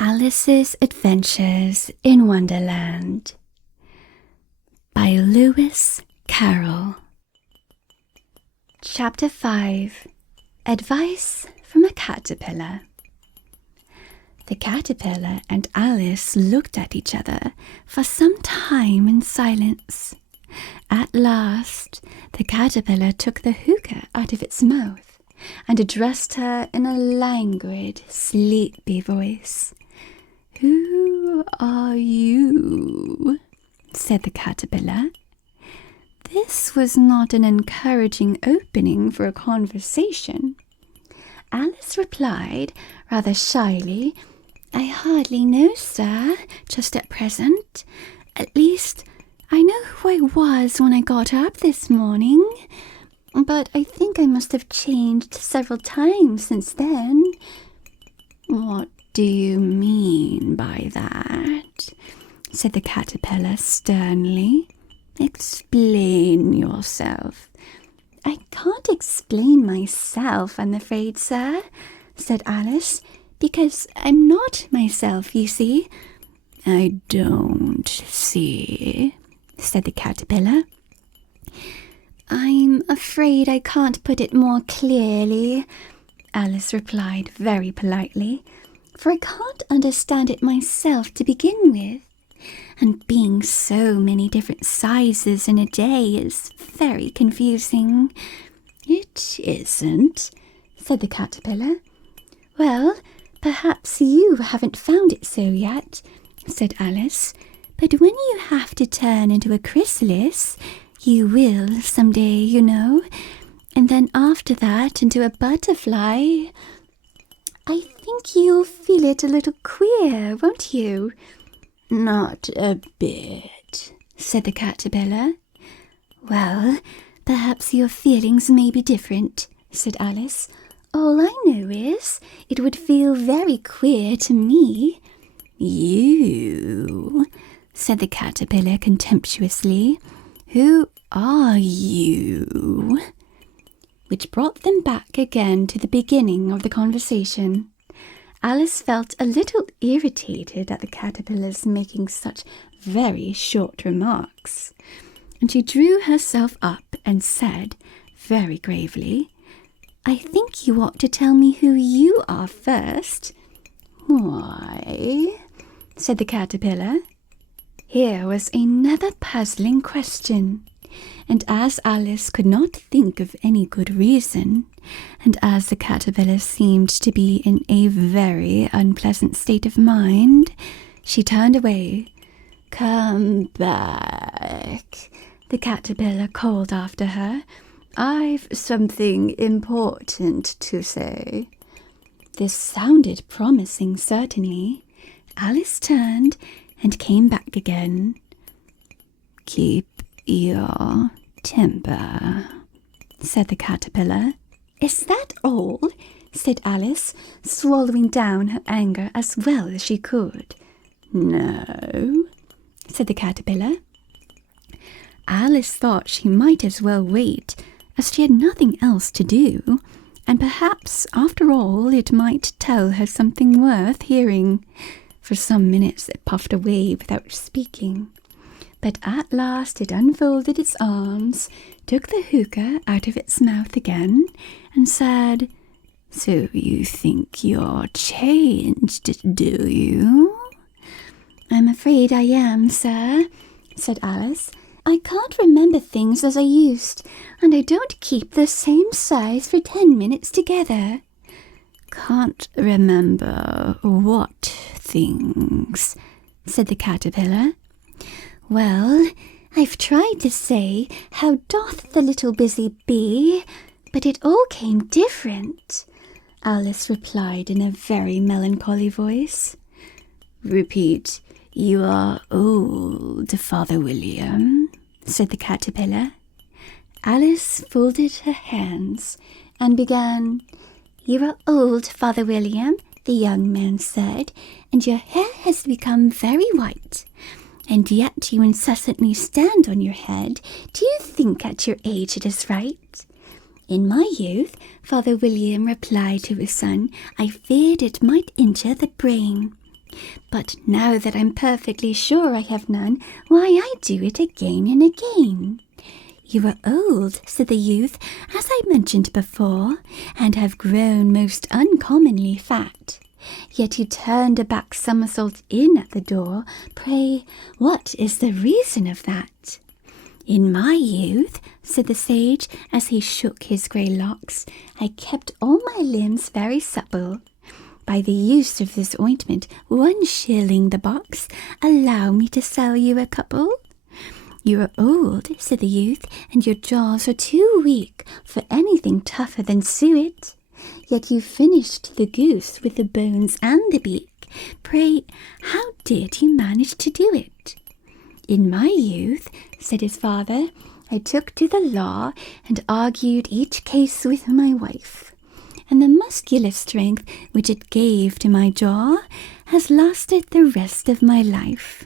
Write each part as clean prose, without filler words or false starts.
Alice's Adventures in Wonderland by Lewis Carroll. Chapter 5. Advice from a Caterpillar. The caterpillar and Alice looked at each other for some time in silence. At last, the caterpillar took the hookah out of its mouth and addressed her in a languid, sleepy voice. "Who are you?" said the caterpillar. This was not an encouraging opening for a conversation. Alice replied rather shyly, "I hardly know, sir, just at present. At least, I know who I was when I got up this morning, but I think I must have changed several times since then." "What do you mean by that?" said the caterpillar sternly. "Explain yourself." "I can't explain myself, I'm afraid, sir," said Alice, "because I'm not myself, you see." "I don't see," said the caterpillar. "I'm afraid I can't put it more clearly," Alice replied very politely, "for I can't understand it myself to begin with. And being so many different sizes in a day is very confusing." "It isn't," said the caterpillar. "Well, perhaps you haven't found it so yet," said Alice, "but when you have to turn into a chrysalis, you will someday, you know, and then after that into a butterfly. I think you'll feel it a little queer, won't you?" "Not a bit," said the caterpillar. "Well, perhaps your feelings may be different," said Alice. "All I know is it would feel very queer to me." "You?" said the caterpillar contemptuously. "Who are you?" Which brought them back again to the beginning of the conversation. Alice felt a little irritated at the caterpillar's making such very short remarks, and she drew herself up and said, very gravely, "I think you ought to tell me who you are first." "Why?" said the caterpillar. Here was another puzzling question, and as Alice could not think of any good reason, and as the caterpillar seemed to be in a very unpleasant state of mind, she turned away. "Come back," the caterpillar called after her. "I've something important to say." This sounded promising, certainly. Alice turned and came back again. "Keep your temper," said the caterpillar. "Is that all?" said Alice, swallowing down her anger as well as she could. "No," said the caterpillar. Alice thought she might as well wait, as she had nothing else to do, and perhaps, after all, it might tell her something worth hearing. For some minutes it puffed away without speaking. But at last it unfolded its arms, took the hookah out of its mouth again, and said, "So you think you're changed, do you?" "I'm afraid I am, sir," said Alice. "I can't remember things as I used, and I don't keep the same size for 10 minutes together." "Can't remember what things?" said the caterpillar. "Well, I've tried to say, 'How doth the little busy bee?' but it all came different," Alice replied in a very melancholy voice. "Repeat, 'You are old, Father William,'" said the caterpillar. Alice folded her hands and began, "You are old, Father William," the young man said, "and your hair has become very white. And yet you incessantly stand on your head. Do you think at your age it is right?" "In my youth," Father William replied to his son, "I feared it might injure the brain. But now that I'm perfectly sure I have none, why, I do it again and again. You are old, said the youth, as I mentioned before, and have grown most uncommonly fat. Yet you turned a back somersault in at the door. Pray, what is the reason of that? In my youth, said the sage, as he shook his grey locks, I kept all my limbs very supple. By the use of this ointment, 1 shilling the box, allow me to sell you a couple. You are old, said the youth, and your jaws are too weak for anything tougher than suet. Yet you finished the goose with the bones and the beak. Pray, how did you manage to do it? In my youth, said his father, I took to the law and argued each case with my wife, and the muscular strength which it gave to my jaw has lasted the rest of my life.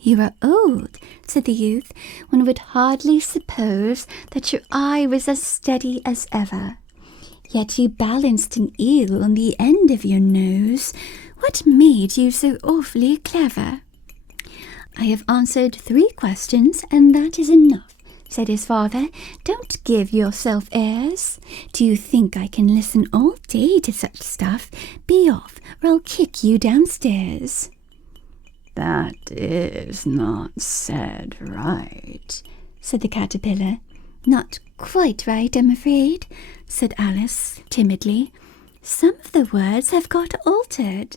You are old, said the youth. One would hardly suppose that your eye was as steady as ever. Yet you balanced an eel on the end of your nose. What made you so awfully clever? I have answered 3 questions, and that is enough, said his father. Don't give yourself airs. Do you think I can listen all day to such stuff? Be off, or I'll kick you downstairs. That is not said right, said the caterpillar. Not quite right, I'm afraid, said Alice timidly. Some of the words have got altered.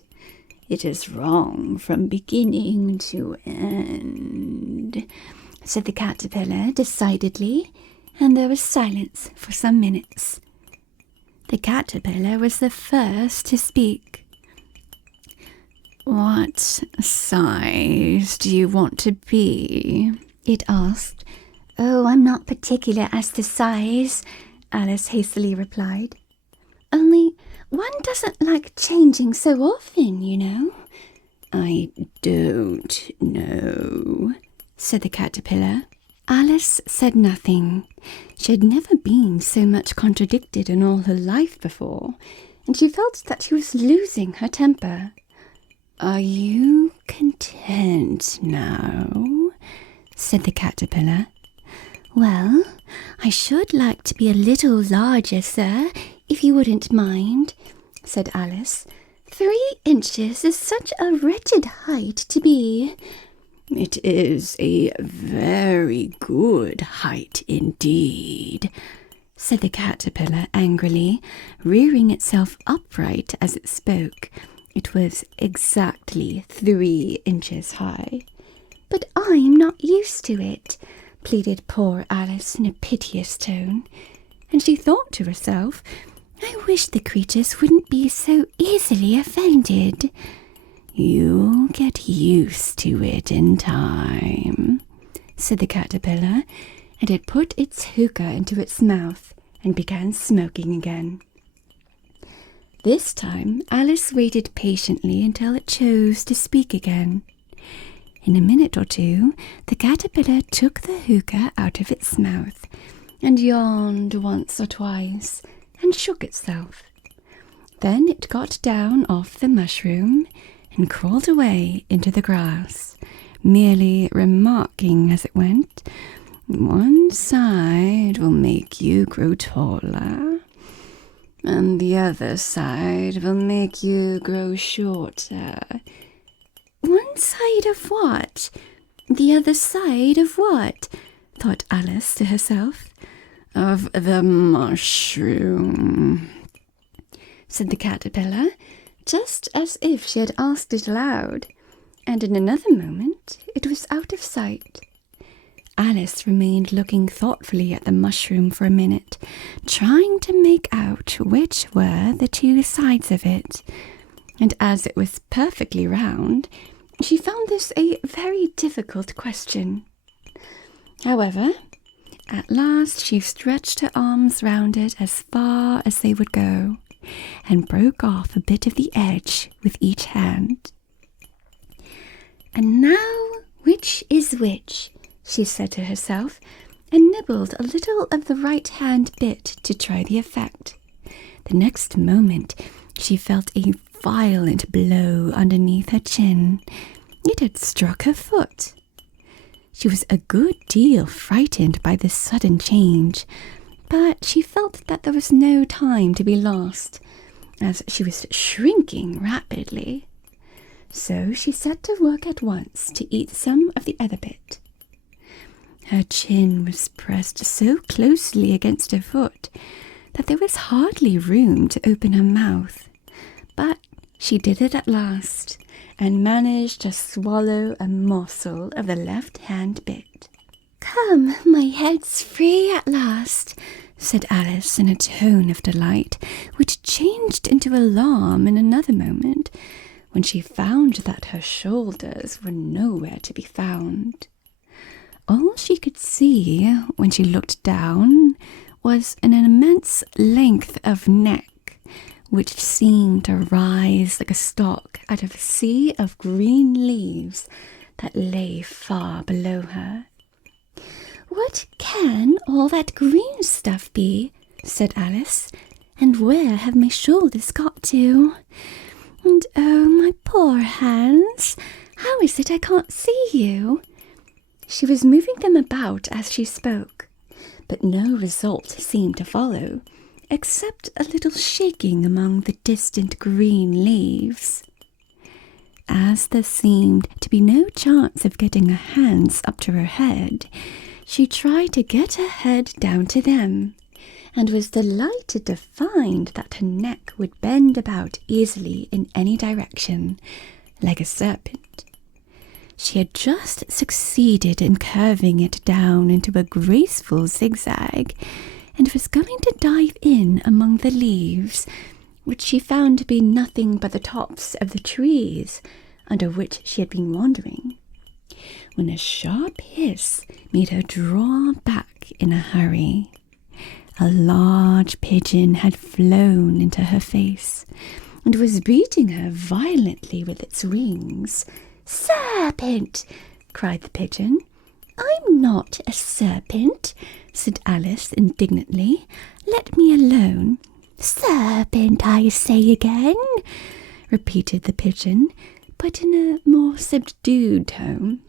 It is wrong from beginning to end, said the caterpillar decidedly, and there was silence for some minutes. The caterpillar was the first to speak. What size do you want to be? It asked. Oh, I'm not particular as to size, Alice hastily replied. Only one doesn't like changing so often, you know. I don't know, said the caterpillar. Alice said nothing. She had never been so much contradicted in all her life before, and she felt that she was losing her temper. Are you content now? Said the caterpillar. Well, I should like to be a little larger, sir, if you wouldn't mind, said Alice. 3 inches is such a wretched height to be. It is a very good height indeed, said the caterpillar angrily, rearing itself upright as it spoke. It was exactly 3 inches high. But I'm not used to it, pleaded poor Alice in a piteous tone, and she thought to herself, I wish the creatures wouldn't be so easily offended. You'll get used to it in time, said the caterpillar, and it put its hookah into its mouth and began smoking again. This time Alice waited patiently until it chose to speak again. In a minute or two, the caterpillar took the hookah out of its mouth and yawned once or twice and shook itself. Then it got down off the mushroom and crawled away into the grass, merely remarking as it went, "One side will make you grow taller, and the other side will make you grow shorter." One side of what? The other side of what? Thought Alice to herself. Of the mushroom, said the caterpillar, just as if she had asked it aloud, and in another moment it was out of sight. Alice remained looking thoughtfully at the mushroom for a minute, trying to make out which were the 2 sides of it, and as it was perfectly round, she found this a very difficult question. However, at last she stretched her arms round it as far as they would go, and broke off a bit of the edge with each hand. And now, which is which? She said to herself, and nibbled a little of the right-hand bit to try the effect. The next moment she felt a violent blow underneath her chin. It had struck her foot. She was a good deal frightened by this sudden change, but she felt that there was no time to be lost, as she was shrinking rapidly. So she set to work at once to eat some of the other bit. Her chin was pressed so closely against her foot that there was hardly room to open her mouth, but she did it at last, and managed to swallow a morsel of the left-hand bit. "Come, my head's free at last," said Alice in a tone of delight, which changed into alarm in another moment, when she found that her shoulders were nowhere to be found. All she could see, when she looked down, was an immense length of neck, which seemed to rise like a stalk out of a sea of green leaves that lay far below her. "What can all that green stuff be?" said Alice. "And where have my shoulders got to? And oh, my poor hands, how is it I can't see you?" She was moving them about as she spoke, but no result seemed to follow, except a little shaking among the distant green leaves. As there seemed to be no chance of getting her hands up to her head, she tried to get her head down to them, and was delighted to find that her neck would bend about easily in any direction, like a serpent. She had just succeeded in curving it down into a graceful zigzag, and was going to dive in among the leaves, which she found to be nothing but the tops of the trees under which she had been wandering, when a sharp hiss made her draw back in a hurry. A large pigeon had flown into her face, and was beating her violently with its wings. "Serpent!" cried the pigeon. "I'm not a serpent," said Alice indignantly. "Let me alone." "Serpent, I say again," repeated the pigeon, but in a more subdued tone,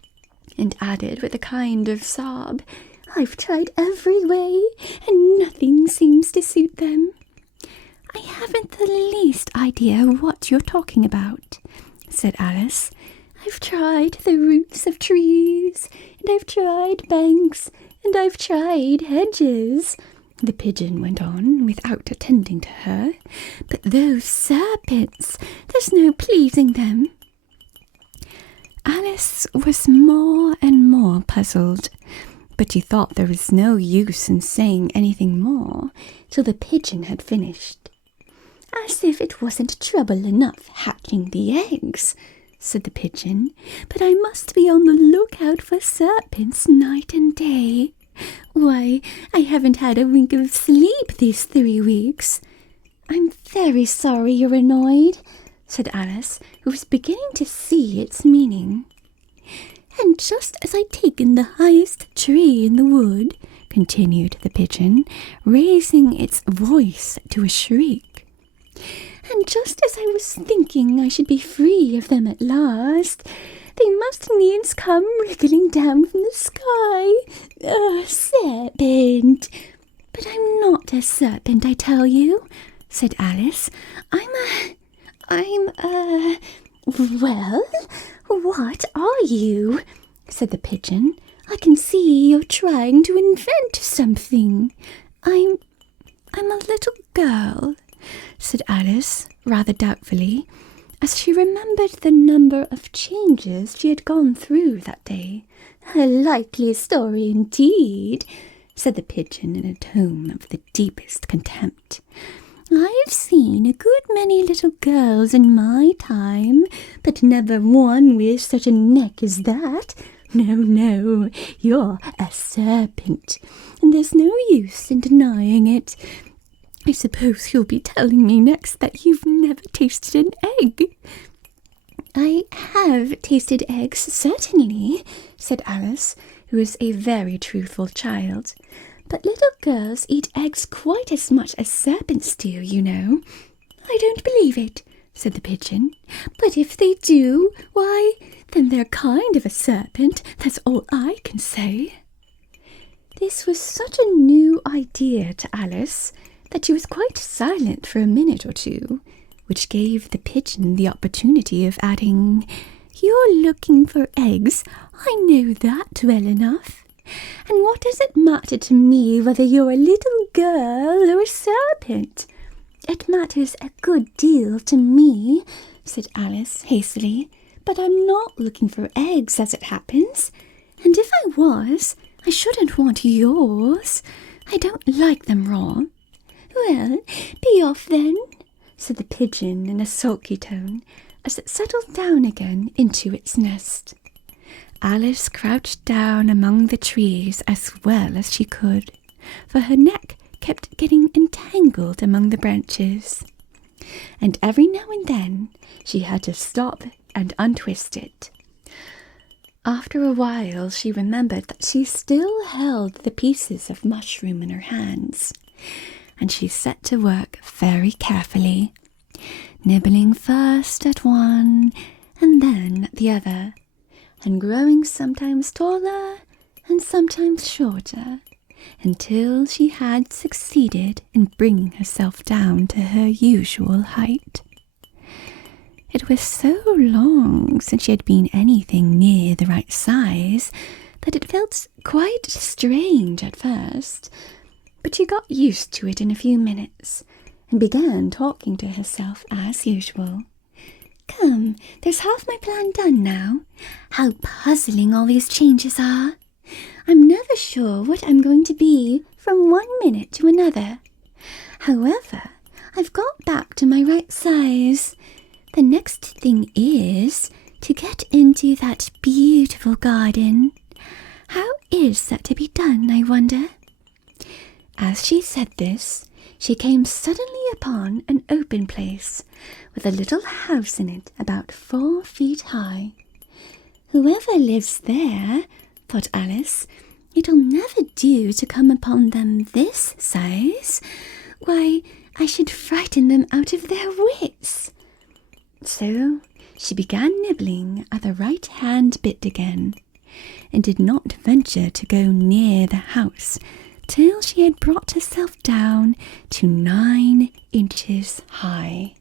and added with a kind of sob, "I've tried every way, and nothing seems to suit them." "I haven't the least idea what you're talking about," said Alice. "I've tried the roots of trees, and I've tried banks, and I've tried hedges," the pigeon went on, without attending to her. "But those serpents, there's no pleasing them." Alice was more and more puzzled, but she thought there was no use in saying anything more till the pigeon had finished. "As if it wasn't trouble enough hatching the eggs," said the pigeon, "but I must be on the lookout for serpents night and day. Why, I haven't had a wink of sleep these 3 weeks. "I'm very sorry you're annoyed," said Alice, who was beginning to see its meaning. "And just as I'd taken the highest tree in the wood," continued the pigeon, raising its voice to a shriek, "and just as I was thinking I should be free of them at last, they must needs come wriggling down from the sky. Serpent!" "But I'm not a serpent, I tell you," said Alice. Well, what are you?" said the pigeon. "I can see you're trying to invent something." I'm a little girl," said Alice, rather doubtfully, as she remembered the number of changes she had gone through that day. "A likely story indeed," said the pigeon in a tone of the deepest contempt. "I've seen a good many little girls in my time, but never one with such a neck as that. No, you're a serpent, and there's no use in denying it. I suppose you'll be telling me next that you've never tasted an egg." "I have tasted eggs, certainly," said Alice, who was a very truthful child. "But little girls eat eggs quite as much as serpents do, you know." "I don't believe it," said the pigeon. "But if they do, why, then they're kind of a serpent, that's all I can say." This was such a new idea to Alice that she was quite silent for a minute or two, which gave the pigeon the opportunity of adding, "You're looking for eggs, I know that well enough. And what does it matter to me whether you're a little girl or a serpent? It matters a good deal to me," said Alice hastily, "but I'm not looking for eggs as it happens. And if I was, I shouldn't want yours. I don't like them raw." "Well, be off then," said the pigeon in a sulky tone, as it settled down again into its nest. Alice crouched down among the trees as well as she could, for her neck kept getting entangled among the branches, and every now and then she had to stop and untwist it. After a while she remembered that she still held the pieces of mushroom in her hands, and she set to work very carefully, nibbling first at one and then at the other, and growing sometimes taller and sometimes shorter, until she had succeeded in bringing herself down to her usual height. It was so long since she had been anything near the right size that it felt quite strange at first, but she got used to it in a few minutes and began talking to herself as usual. "Come, there's half my plan done now. How puzzling all these changes are. I'm never sure what I'm going to be from one minute to another. However, I've got back to my right size. The next thing is to get into that beautiful garden. How is that to be done, I wonder?" As she said this, she came suddenly upon an open place with a little house in it about 4 feet high. "Whoever lives there," thought Alice, "it'll never do to come upon them this size. Why, I should frighten them out of their wits." So she began nibbling at the right-hand bit again, and did not venture to go near the house till she had brought herself down to 9 inches high.